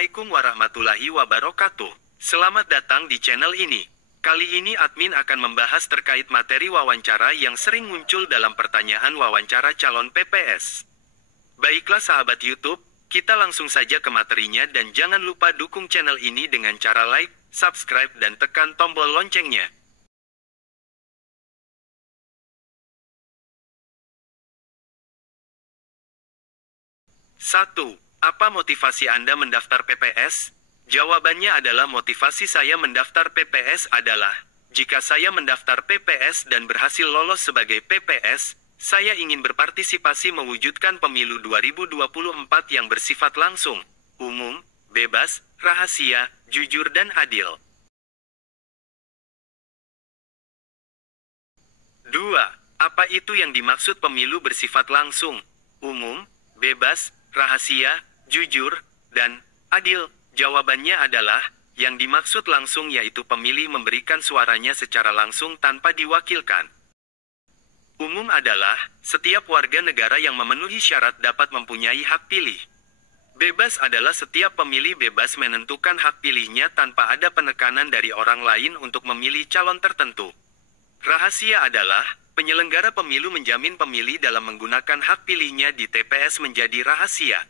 Assalamualaikum warahmatullahi wabarakatuh. Selamat datang di channel ini. Kali ini admin akan membahas terkait materi wawancara yang sering muncul dalam pertanyaan wawancara calon PPS. Baiklah sahabat YouTube, kita langsung saja ke materinya dan jangan lupa dukung channel ini dengan cara like, subscribe dan tekan tombol loncengnya. 1. Apa motivasi Anda mendaftar PPS? Jawabannya adalah motivasi saya mendaftar PPS adalah, jika saya mendaftar PPS dan berhasil lolos sebagai PPS, saya ingin berpartisipasi mewujudkan pemilu 2024 yang bersifat langsung, umum, bebas, rahasia, jujur dan adil. 2. Apa itu yang dimaksud pemilu bersifat langsung, umum, bebas, rahasia, jujur, dan adil? Jawabannya adalah, yang dimaksud langsung yaitu pemilih memberikan suaranya secara langsung tanpa diwakilkan. Umum adalah, setiap warga negara yang memenuhi syarat dapat mempunyai hak pilih. Bebas adalah setiap pemilih bebas menentukan hak pilihnya tanpa ada penekanan dari orang lain untuk memilih calon tertentu. Rahasia adalah, penyelenggara pemilu menjamin pemilih dalam menggunakan hak pilihnya di TPS menjadi rahasia.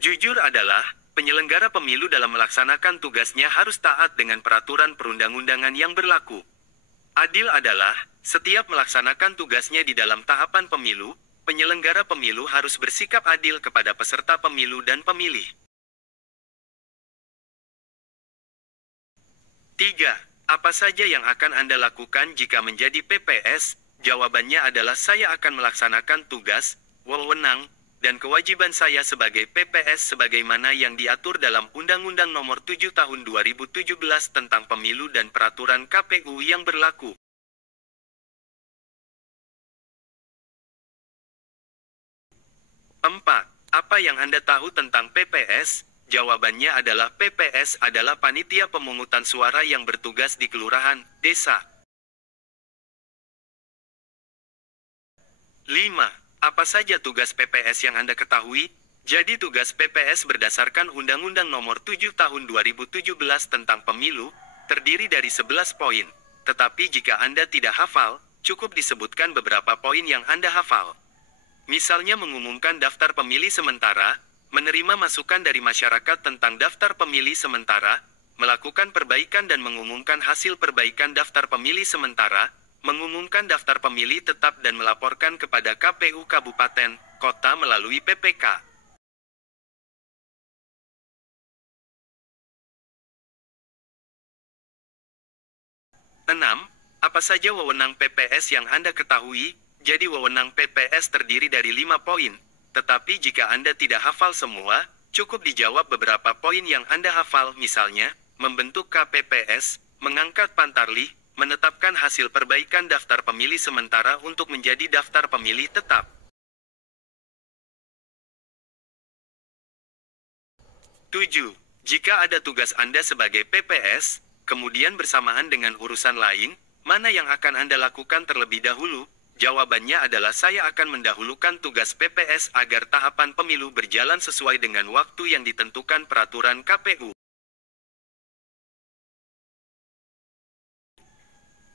Jujur adalah, penyelenggara pemilu dalam melaksanakan tugasnya harus taat dengan peraturan perundang-undangan yang berlaku. Adil adalah, setiap melaksanakan tugasnya di dalam tahapan pemilu, penyelenggara pemilu harus bersikap adil kepada peserta pemilu dan pemilih. 3. Apa saja yang akan Anda lakukan jika menjadi PPS? Jawabannya adalah saya akan melaksanakan tugas, wewenang, dan kewajiban saya sebagai PPS sebagaimana yang diatur dalam Undang-Undang Nomor 7 Tahun 2017 tentang Pemilu dan Peraturan KPU yang berlaku. 4. Apa yang Anda tahu tentang PPS? Jawabannya adalah PPS adalah panitia pemungutan suara yang bertugas di kelurahan, desa. 5. Apa saja tugas PPS yang Anda ketahui? Jadi tugas PPS berdasarkan Undang-Undang Nomor 7 Tahun 2017 tentang Pemilu, terdiri dari 11 poin. Tetapi jika Anda tidak hafal, cukup disebutkan beberapa poin yang Anda hafal. Misalnya mengumumkan daftar pemilih sementara, menerima masukan dari masyarakat tentang daftar pemilih sementara, melakukan perbaikan dan mengumumkan hasil perbaikan daftar pemilih sementara, mengumumkan daftar pemilih tetap dan melaporkan kepada KPU Kabupaten, Kota melalui PPK. 6. Apa saja wewenang PPS yang Anda ketahui? Jadi wewenang PPS terdiri dari 5 poin, tetapi jika Anda tidak hafal semua, cukup dijawab beberapa poin yang Anda hafal, misalnya, membentuk KPPS, mengangkat pantarlih, menetapkan hasil perbaikan daftar pemilih sementara untuk menjadi daftar pemilih tetap. 7. Jika ada tugas Anda sebagai PPS, kemudian bersamaan dengan urusan lain, mana yang akan Anda lakukan terlebih dahulu? Jawabannya adalah saya akan mendahulukan tugas PPS agar tahapan pemilu berjalan sesuai dengan waktu yang ditentukan peraturan KPU.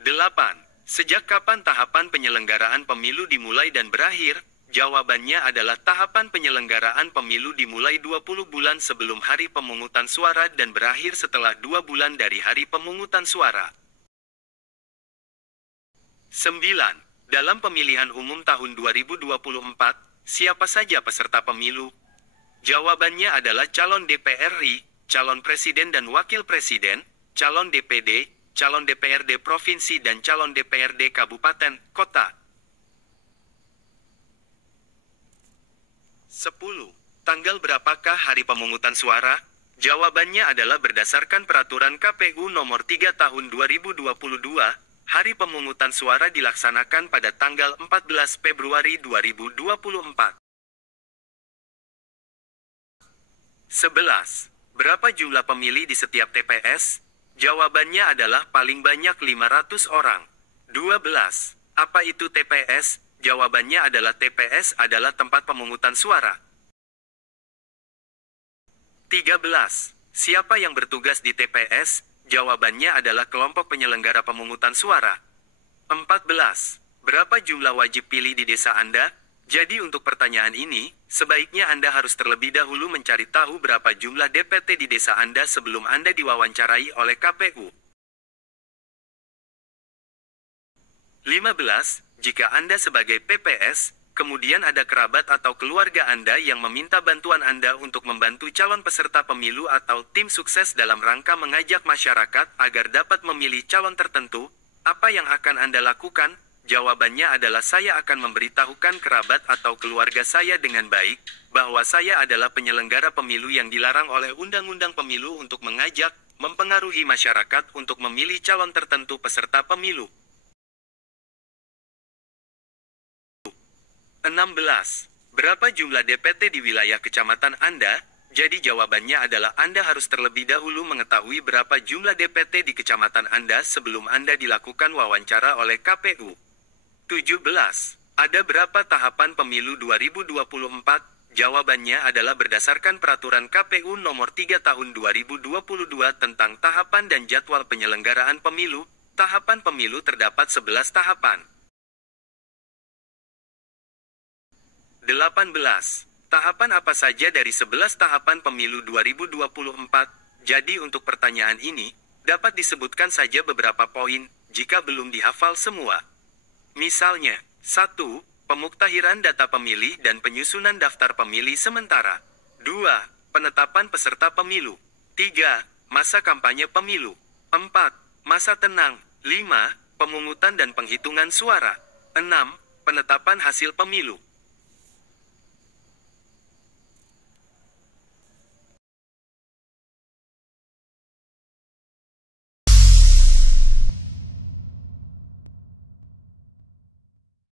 8. Sejak kapan tahapan penyelenggaraan pemilu dimulai dan berakhir? Jawabannya adalah tahapan penyelenggaraan pemilu dimulai 20 bulan sebelum hari pemungutan suara dan berakhir setelah 2 bulan dari hari pemungutan suara. 9. Dalam pemilihan umum tahun 2024, siapa saja peserta pemilu? Jawabannya adalah calon DPR RI, calon presiden dan wakil presiden, calon DPD, calon DPRD provinsi dan calon DPRD kabupaten, kota. 10. Tanggal berapakah hari pemungutan suara? Jawabannya adalah berdasarkan peraturan KPU nomor 3 tahun 2022, hari pemungutan suara dilaksanakan pada tanggal 14 Februari 2024. 11. Berapa jumlah pemilih di setiap TPS? Jawabannya adalah paling banyak 500 orang. 12. Apa itu TPS? Jawabannya adalah TPS adalah tempat pemungutan suara. 13. Siapa yang bertugas di TPS? Jawabannya adalah kelompok penyelenggara pemungutan suara. 14. Berapa jumlah wajib pilih di desa Anda? Jadi untuk pertanyaan ini, sebaiknya Anda harus terlebih dahulu mencari tahu berapa jumlah DPT di desa Anda sebelum Anda diwawancarai oleh KPU. 15. Jika Anda sebagai PPS, kemudian ada kerabat atau keluarga Anda yang meminta bantuan Anda untuk membantu calon peserta pemilu atau tim sukses dalam rangka mengajak masyarakat agar dapat memilih calon tertentu, apa yang akan Anda lakukan? Jawabannya adalah saya akan memberitahukan kerabat atau keluarga saya dengan baik, bahwa saya adalah penyelenggara pemilu yang dilarang oleh Undang-Undang Pemilu untuk mengajak, mempengaruhi masyarakat untuk memilih calon tertentu peserta pemilu. 16. Berapa jumlah DPT di wilayah kecamatan Anda? Jadi jawabannya adalah Anda harus terlebih dahulu mengetahui berapa jumlah DPT di kecamatan Anda sebelum Anda dilakukan wawancara oleh KPU. 17. Ada berapa tahapan pemilu 2024? Jawabannya adalah berdasarkan peraturan KPU nomor 3 tahun 2022 tentang tahapan dan jadwal penyelenggaraan pemilu. Tahapan pemilu terdapat 11 tahapan. 18. Tahapan apa saja dari 11 tahapan pemilu 2024? Jadi untuk pertanyaan ini, dapat disebutkan saja beberapa poin, jika belum dihafal semua. Misalnya, 1. Pemuktahiran data pemilih dan penyusunan daftar pemilih sementara. 2. Penetapan peserta pemilu. 3. Masa kampanye pemilu. 4. Masa tenang. 5. Pemungutan dan penghitungan suara. 6. Penetapan hasil pemilu.